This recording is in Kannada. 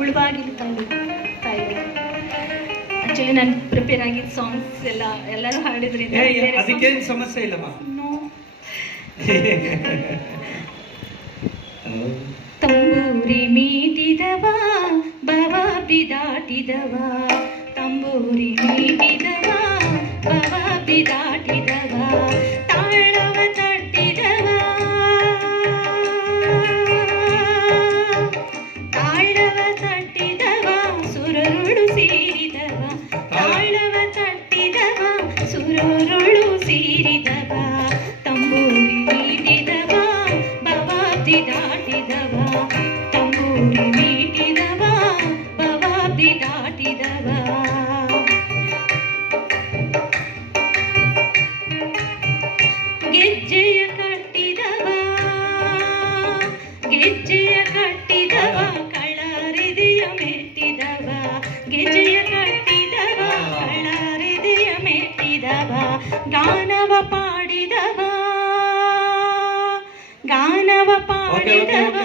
ಮುಳುಬಾಗಿಲು ತಂದು ತಾಯಿಗೆ. ಆಕ್ಚುಲಿ ನಾನು ಪ್ರಿಪೇರ್ ಆಗಿದ್ದ ಸಾಂಗ್ಸ್ ಎಲ್ಲರೂ ಹಾಡಿದ್ರಿಂದ ಅದಕ್ಕೇನು ಸಮಸ್ಯೆ ಇಲ್ಲಮ್ಮ. ತಂಬೂರಿ ಮೀಟಿದವ ಬವಾಬಿ ದಾಟಿದವ, ತಂಬೂರಿ ಮೀಟಿದವ ಬವಾಬಿ ದಾಟಿದವ, ತಾಳವ ತಟ್ಟಿದವ ತಾಳವ ತಟ್ಟಿದವ ಸುರರುಳು ಸೇರಿದವ, ತಾಳವ ತಟ್ಟಿದವ ಸುರರುಳು ಸೇರಿದವ, ತಂಬೂರಿ ಮೀಟಿದವ ಬವಾಬಿ ದಾಟಿದವ, ತಂಬೂರಿ ಮೀಟಿದವ ಬವಾಬಿ ದಾಟಿದವ. ಗೆಜ್ಜೆಯ ಕಟ್ಟಿದವ ಗೆಜ್ಜೆಯ ಕಟ್ಟಿದವ ಕಳರಿದೆಯ ಮೆಟ್ಟಿದವ, ಗೆಜ್ಜೆಯ ಕಟ್ಟಿದವ ಕಳರಿದೆಯ ಮೆಟ್ಟಿದವ, ಗಾನವ ಪಾಡಿದವ ಗಾನವ ಪಾಡಿದವ